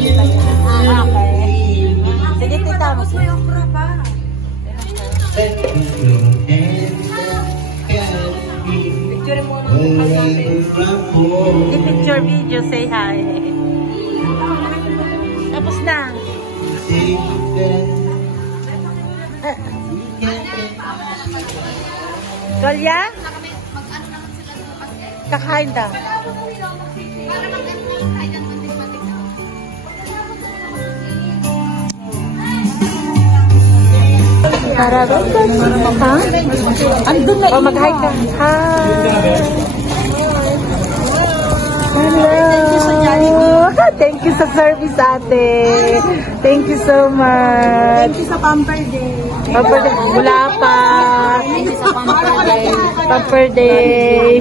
Okay. Sige, tita. Picture mo natin. Picture video, say hi. Tapos na. Kolya? Kakain daw. Para ba? Ha? Andun na. Oh, mag-hi ka. Hi. Hello. Thank you sa service, ate. Thank you so much. Thank you sa Pamper Day. Pamper Day. Wala pa. Thank you sa Pamper Day. Pamper Day.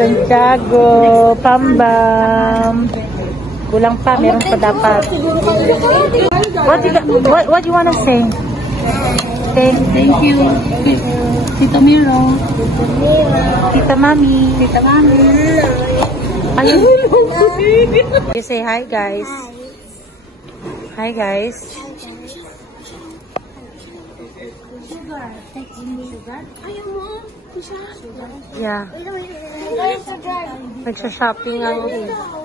Santiago. Pambam. Kulang pa. Meron pa dapat. What do you wanna say? Thank you. Tita Miro. Tita Mami. Tita Mami. Ayun. You say hi, guys. Hi, guys. Sugar. Ayaw mo? Yeah. Nagsha-shopping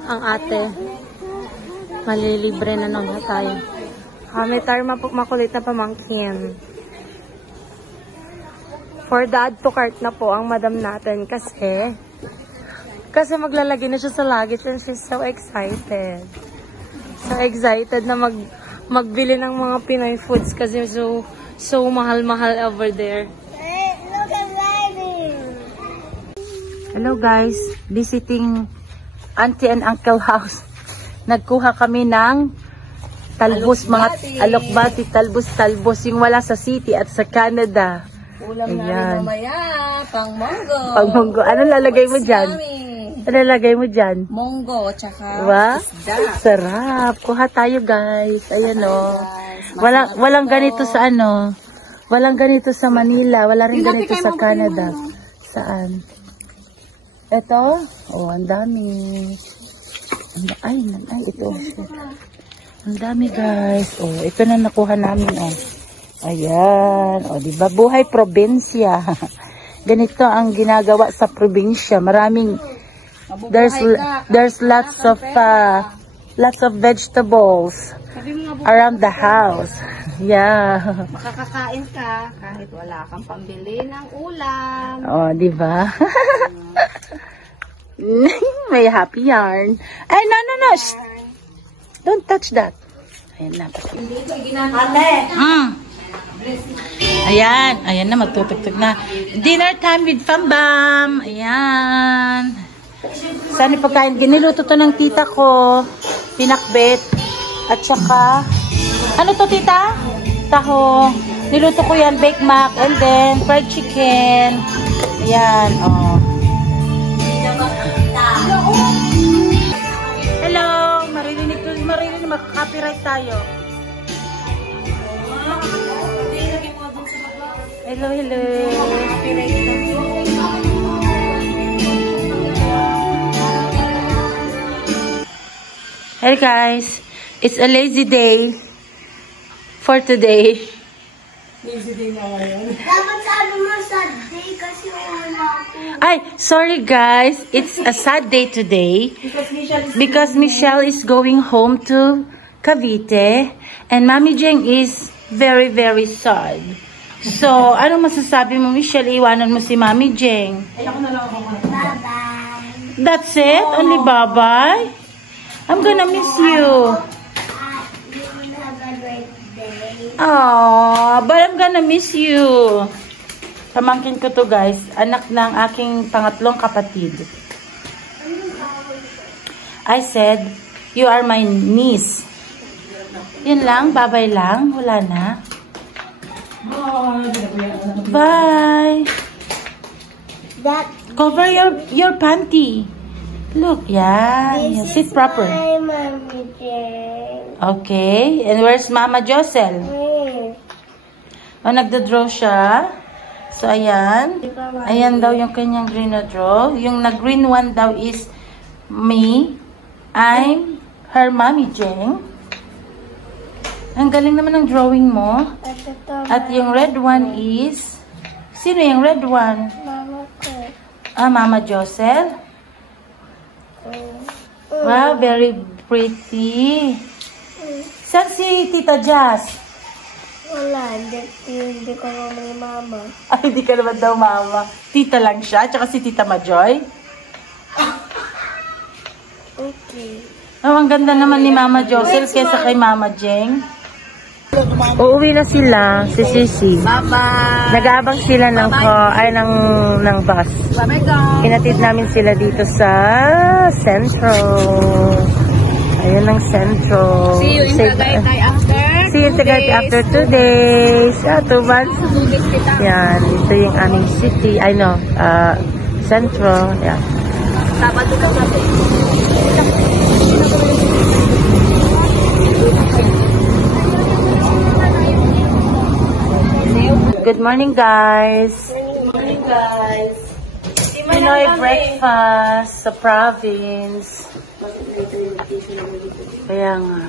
ang ate. Malilibre na naman tayo. May tayo makulit na pamangkin. For the add to cart na po ang madam natin kasi maglalagay na siya sa luggage and she's so excited. So excited na magbili ng mga Pinoy foods kasi so mahal-mahal over there. Hey, look at Lightning! Hello guys, visiting auntie and uncle house. Nagkuha kami ng talbos, mga alokbati, talbos, yung wala sa city at sa Canada. Ulam namin mamaya, pang monggo. Pang monggo. Ano lalagay mo dyan? Ano lalagay mo dyan? Monggo, tsaka isda. Sarap. Kuha tayo guys. Ayan o. Walang ganito sa ano. Walang ganito sa Manila. Wala rin ganito sa Canada. Saan? Ito? Oh, ang dami. Ay, ito. Ang dami guys. Oh, ito na nakuha namin oh. Ayan. O, diba? Buhay probinsya. Ganito ang ginagawa sa probinsya. Maraming, there's lots of vegetables around the house. Yeah. makakakain ka kahit wala kang pambili ng ulam. O, diba? May happy yarn. Ay, no. Shh. Don't touch that. Ayan na. Ate! Ayan na, magtutugtog na. Dinner time with Pambam. Ayan. Saan yung pagkain? Giniluto to ng tita ko. Pinakbet. At saka, ano to tita? Taho. Niluto ko yan, baked mac, and then fried chicken. Ayan, oh. Hello! Maririnig, makaka-copyright tayo. Hello. Hey guys, it's a lazy day for today. Lazy day na ngayon. Dapat sabi mo sad day kasi wala ako. Ay, sorry guys, it's a sad day today because Michelle is going home to Cavite and Mami Jeng is very, very sad. So, ano masasabi mo, Michelle? Iwanan mo si Mami Jeng. Bye-bye. That's it? Only bye-bye? I'm gonna miss you. You will have a great day. Aww, but I'm gonna miss you. Pamangkin ko to guys. Anak ng aking pangatlong kapatid. I said, you are my niece. Yun lang? Bye-bye lang? Wala na? Bye. Cover your panty. Look, yeah. Sit proper. Okay. And where's Mama Josel? Oh, nagda-draw siya. So, ayan. Ayan daw yung kanyang green na draw. Yung nag-green one daw is me. I'm her mommy Jeng. Ang galing naman ng drawing mo. At yung red one is... Sino yung red one? Mama ko. Mama Josel. Wow, very pretty. Saan si Tita Jazz? Wala, hindi ko naman yung mama. Ay, hindi ka naman daw mama. Tita lang siya, tsaka si Tita Majoy. Okay. Oh, ang ganda naman ni Mama Josel kesa kay Mama Jeng. Uuwi na sila, si Sisi. Bye-bye. Nag-aabang sila ng bus. Bye-bye. Inatid namin sila dito sa Centro. Ayun ang Centro. See you in Tagaytay after. See you in Tagaytay after 2 days. 2 months. Yan, ito yung aming city. I know, Centro. Yan. Sabado ka natin. Good morning, guys. Good morning, guys. Pinoy breakfast sa province. Kaya nga.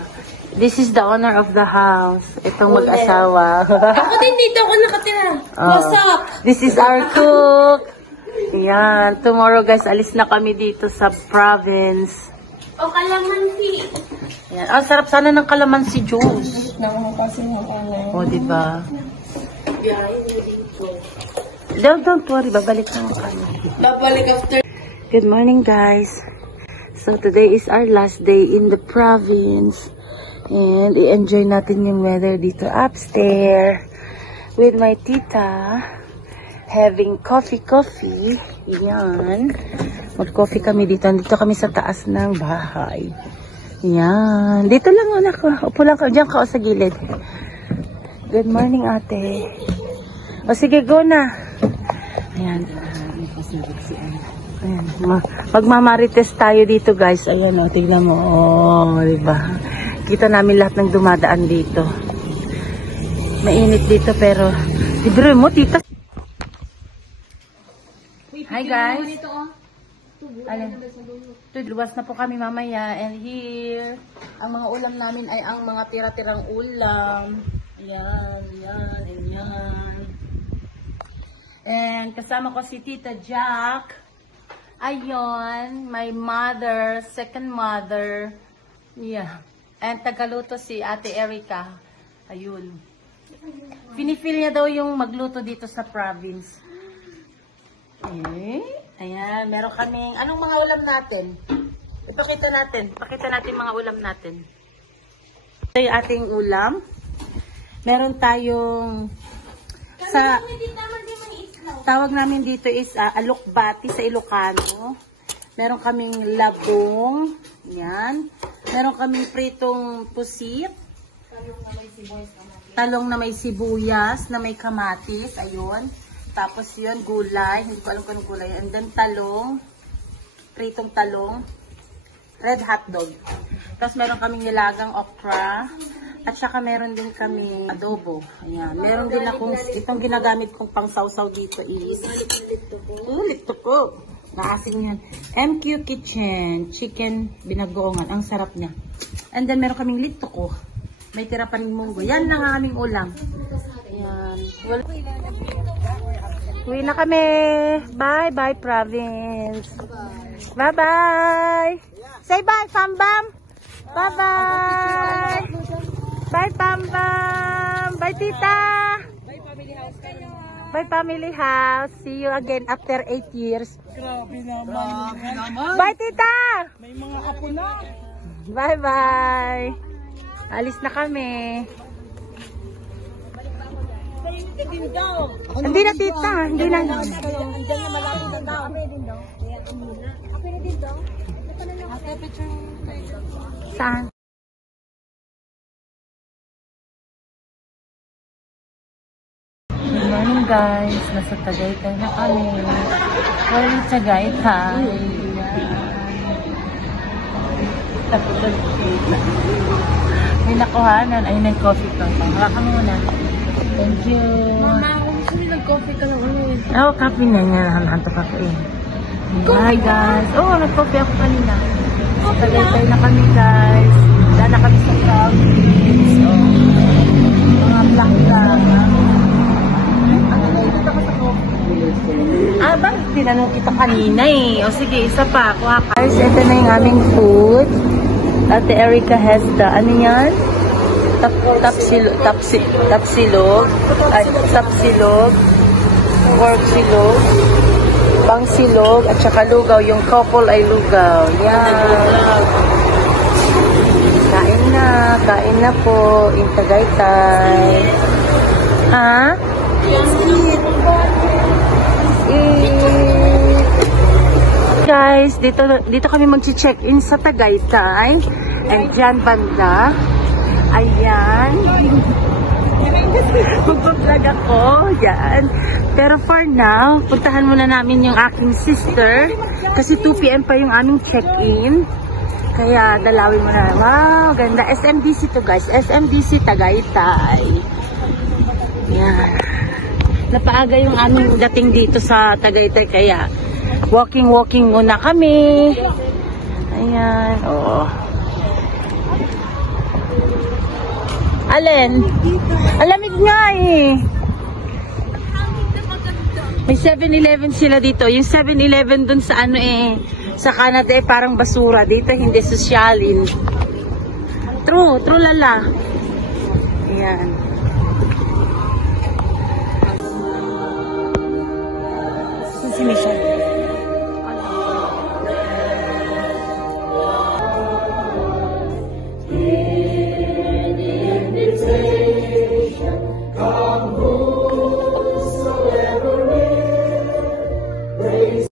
This is the owner of the house. Itong mag-asawa. Ako din dito ako nakatira. What's up? This is our cook. Yan. Tomorrow, guys, alis na kami dito sa province. O kalamansi. Yan. Ang sarap sana ng kalamansi juice. Nakakasi mo ka na. O, diba? Don't worry. Babalik na ako kami. Babalik after. Good morning, guys. So, today is our last day in the province. And, i-enjoy natin yung weather dito upstairs. With my tita. Having coffee. Yan. Mag-coffee kami dito. Dito kami sa taas ng bahay. Yan. Dito lang, anak ko. Upo lang ka. Diyan ka o sa gilid. Good morning, ate. O, sige, go na. Ayan. Ayan. Magmamarites tayo dito, guys. Ayan, o. Tignan mo. O, diba? Kita namin lahat ng dumadaan dito. Mainit dito, pero... Libre mo, tita. Hi, guys. Alin? Luwas na po kami mamaya. And here, ang mga ulam namin ay ang mga tira-tirang ulam. Ayan. And kasama ko si Tita Jack. Ayun, my mother, second mother. Yeah. And tagaluto si Ate Erica. Ayun. Pinifeel niya daw yung magluto dito sa province. Ayan, meron kaming, anong mga ulam natin? Ipakita natin mga ulam natin. Ito yung ating ulam. Meron tayong, tawag namin dito is alokbati sa Ilocano. Meron kaming labong. Yan. Meron kaming pritong pusit. Talong na may sibuyas, na may kamatis. Ayun. Tapos yun, gulay. Hindi ko alam kung anong gulay. And then talong. Pritong talong. Red hotdog. Tapos meron kaming nilagang okra. At saka meron din kami adobo. Ayan. Meron din akong, itong ginagamit kong pang sausaw dito is litoko. Naasin yan. MQ Kitchen. Chicken binagoongan. Ang sarap niya. And then meron kaming litoko. May tira pa rin munggo. Yan lang ang aming ulam. Ayan. Uwi na kami. Bye province. Bye. Say bye, Fambam. Bye. Bye, Pambam. Bye, Tita. Bye, family house. See you again after 8 years. Grabe naman. Bye, Tita. May mga apo na. Bye. Alis na kami. Hindi na, Tita. Hindi na. Andiyan na malapit na tao. Kami din daw. Kami din daw. Saan? Good morning, guys. Nasa Tagaytay na kami. Well, Tagaytay. Tapos may nakuhanan. Ayun ang coffee ko. Hawakan mo muna. Thank you. Mama, ako gusto nyo nag-coffee ka lang. Oo, coffee na niya. Nahanap ako eh. Hi, guys. Oo, nag-coffee ako kanina. Tagaytay na kami guys. Wala na kami sa province. So, mga plangka. Bakit tinanong kita kanina eh? O sige, isa pa. Kuha ka. Guys, ito na yung aming food. Ate Erica has the, ano yan? Tapsilog. Ay, tapsilog. Pork silog. Pangsilog. At saka lugaw. Yung couple ay lugaw. Yan. Kain na po. In Tagaytay. Ha? Guys, dito kami mag-check-in sa Tagaytay. And dyan banda. Ayan. Magpa-vlog ako. Yan. Pero for now, puntahan muna namin yung aking sister. Kasi 2 PM pa yung aming check-in. Kaya dalawin mo na. Wow, ganda. SMDC to guys. SMDC Tagaytay. Yan. Napaaga yung aming dating dito sa Tagaytay. Kaya walking muna kami. Ayan. Oo. Alin? Alamig nga eh. May 7-Eleven sila dito. Yung 7-Eleven dun sa ano eh. Sa Canada eh parang basura. Dito hindi sosyalin. True lala. Ayan. Si Michelle.